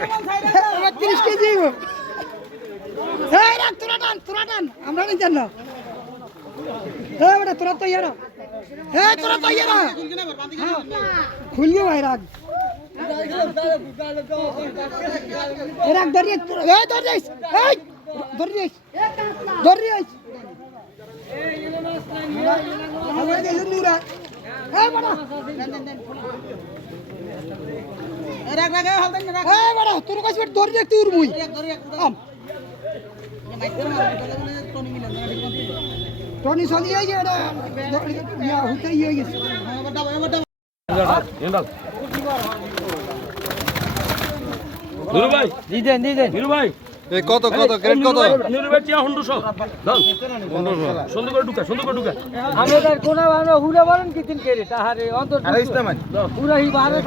30 KG এই রাখ তোরা টান আমরা নিতে না এই বেটা তোরা তো ইয়ারা এই তোরা তো ইয়ারা খুল গিয়ে ভাই রাখ রাখ ধরিয়ে এই ধরিস এই ধরিস আমরা দেন নুরা এই বড়া রাখ রাখ হালদান রাখ এই বড়া তোর কাছে ধরি রাখ তুই মুই টনি সনি এই যে এটা ইয়া হইতে ইয়ে গেছে নুরু ভাই দিদেন নুরু ভাই এই কত গ্রেড কত নুরু ভাই টিয়া 100 দাও 100 সুন্দর করে ঢুকা আমরা কোনা আমরা হুলা বলেন কি দিন কেরে তাহারে অন্তর আরে ইসলাম পুরা হি বারে